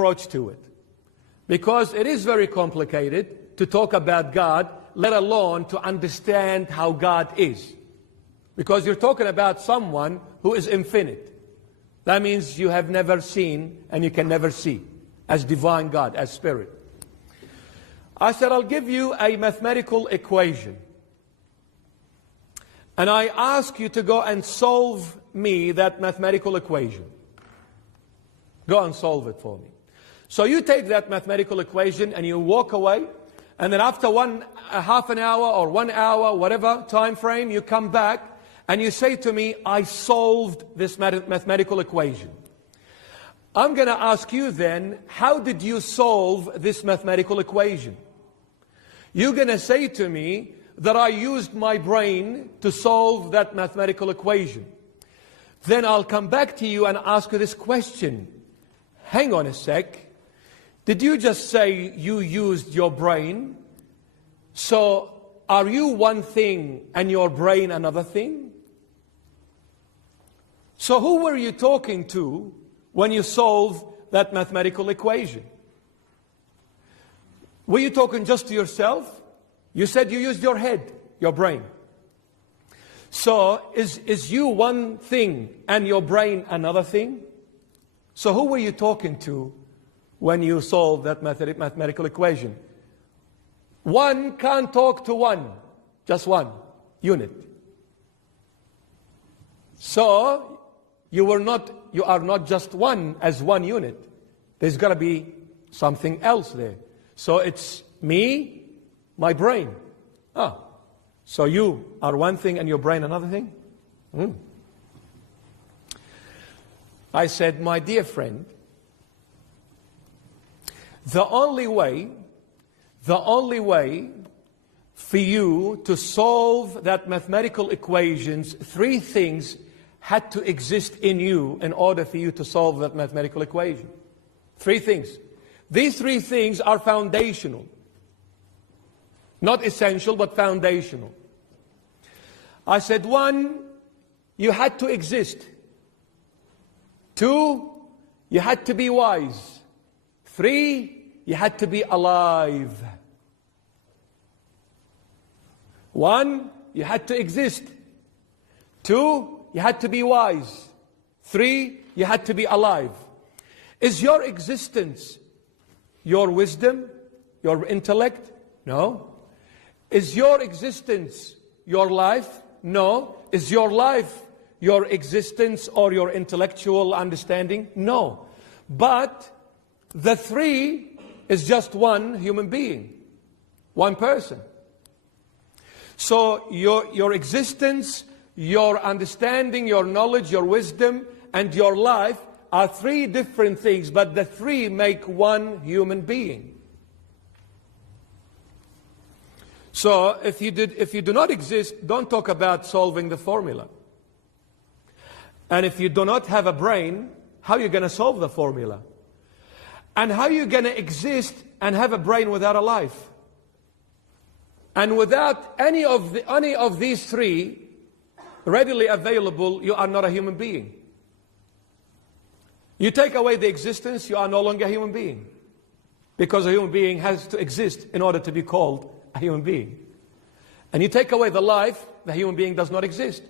approach to it. Because it is very complicated to talk about God, let alone to understand how God is. Because you're talking about someone who is infinite. That means you have never seen and you can never see as divine God, as spirit. I said, I'll give you a mathematical equation. And I ask you to go and solve me that mathematical equation. Go and solve it for me. So you take that mathematical equation and you walk away. And then after half an hour or 1 hour, whatever time frame, you come back and you say to me, I solved this mathematical equation. I'm going to ask you then, how did you solve this mathematical equation? You're going to say to me that I used my brain to solve that mathematical equation. Then I'll come back to you and ask you this question. Hang on a sec. Did you just say you used your brain? So are you one thing and your brain another thing? So who were you talking to when you solved that mathematical equation? Were you talking just to yourself? You said you used your head, your brain. So is you one thing and your brain another thing? So who were you talking to when you solved that mathematical equation? One can't talk to one, just one unit. So you are not just one as one unit. There's got to be something else there. So it's me, my brain. So you are one thing and your brain another thing? I said, my dear friend, the only way for you to solve that mathematical equations, 3 things had to exist in you in order for you to solve that mathematical equation. 3 things. These 3 things are foundational. Not essential, but foundational. I said, 1, you had to exist. 2, you had to be wise. 3, you had to be alive. 1, you had to exist. 2, you had to be wise. 3, you had to be alive. Is your existence your wisdom, your intellect? No. Is your existence your life? No. Is your life your existence or your intellectual understanding? No. But the 3 is just one human being, one person. So your existence, your understanding, your knowledge, your wisdom, and your life are 3 different things, but the 3 make one human being. So if you do not exist, don't talk about solving the formula. And if you do not have a brain, how are you going to solve the formula? And how are you going to exist and have a brain without a life? And without any of these 3 readily available, you are not a human being. You take away the existence, you are no longer a human being. Because a human being has to exist in order to be called a human being. And you take away the life, the human being does not exist.